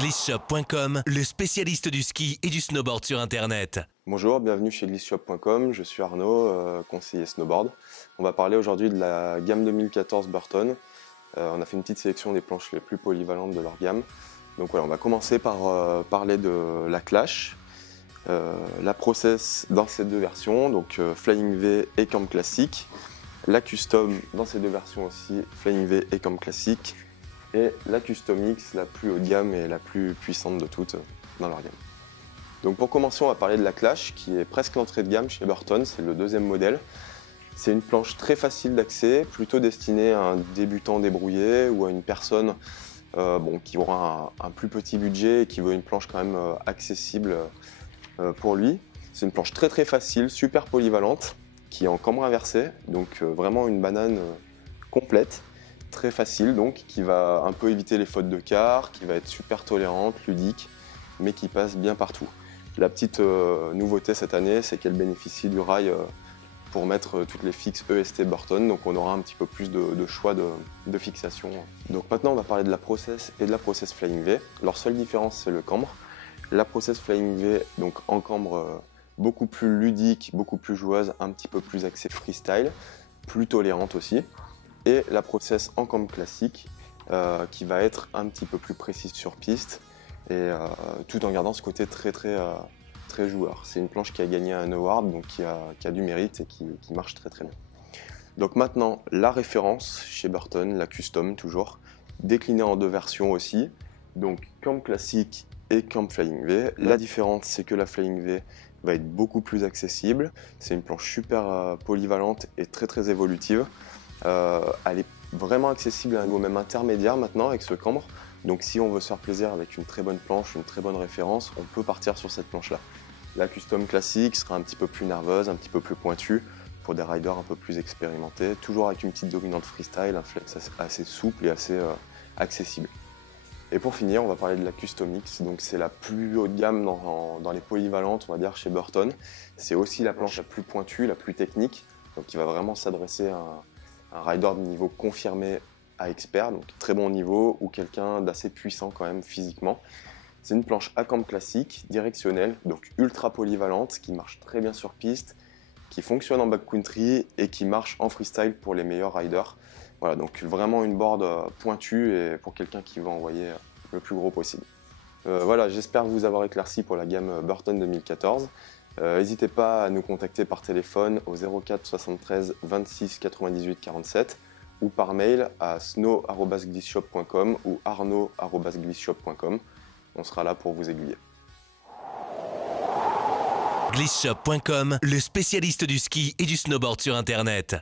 Glissshop.com, le spécialiste du ski et du snowboard sur Internet. Bonjour, bienvenue chez Glissshop.com, je suis Arnaud, conseiller snowboard. On va parler aujourd'hui de la gamme 2014 Burton. On a fait une petite sélection des planches les plus polyvalentes de leur gamme. Donc voilà, on va commencer par parler de la Clash, la Process dans ces deux versions, donc Flying V et Camp Classic, la Custom dans ces deux versions aussi, Flying V et Camp Classic, et la Custom X, la plus haut de gamme et la plus puissante de toutes dans leur gamme. Donc pour commencer, on va parler de la Clash, qui est presque l'entrée de gamme chez Burton, c'est le deuxième modèle. C'est une planche très facile d'accès, plutôt destinée à un débutant débrouillé ou à une personne qui aura un plus petit budget et qui veut une planche quand même accessible pour lui. C'est une planche très facile, super polyvalente, qui est en cambre inversé, donc vraiment une banane complète. Très facile donc, qui va un peu éviter les fautes de quart, qui va être super tolérante, ludique, mais qui passe bien partout. La petite nouveauté cette année, c'est qu'elle bénéficie du rail pour mettre toutes les fixes EST Burton, donc on aura un petit peu plus de choix de fixation. Donc maintenant on va parler de la Process et de la Process Flying V. Leur seule différence c'est le cambre. La Process Flying V, donc en cambre beaucoup plus ludique, beaucoup plus joueuse, un petit peu plus axée freestyle, plus tolérante aussi. Et la Process en cambre classique qui va être un petit peu plus précise sur piste et tout en gardant ce côté très joueur. C'est une planche qui a gagné un award, donc qui a du mérite et qui marche très bien. Donc maintenant, la référence chez Burton, la Custom toujours, déclinée en deux versions aussi, donc Camp Classic et Camp Flying V. La différence, c'est que la Flying V va être beaucoup plus accessible. C'est une planche super polyvalente et très évolutive. Elle est vraiment accessible à un niveau même intermédiaire maintenant avec ce cambre. Donc si on veut se faire plaisir avec une très bonne planche, une très bonne référence, on peut partir sur cette planche là. La Custom classique sera un petit peu plus nerveuse, un petit peu plus pointue pour des riders un peu plus expérimentés, toujours avec une petite dominante freestyle, un flex assez souple et assez accessible. Et pour finir, on va parler de la Custom X, donc c'est la plus haut de gamme dans les polyvalentes, on va dire, chez Burton. C'est aussi la planche la plus pointue, la plus technique, donc qui va vraiment s'adresser à un rider de niveau confirmé à expert, donc très bon niveau, ou quelqu'un d'assez puissant quand même physiquement. C'est une planche à cambre classique, directionnelle, donc ultra polyvalente, qui marche très bien sur piste, qui fonctionne en backcountry et qui marche en freestyle pour les meilleurs riders. Voilà, donc vraiment une board pointue et pour quelqu'un qui veut envoyer le plus gros possible. Voilà, j'espère vous avoir éclairci pour la gamme Burton 2014. N'hésitez pas à nous contacter par téléphone au 04 73 26 98 47 ou par mail à snow@glissshop.com ou arnaud@glissshop.com. On sera là pour vous aiguiller. Glissshop.com, le spécialiste du ski et du snowboard sur Internet.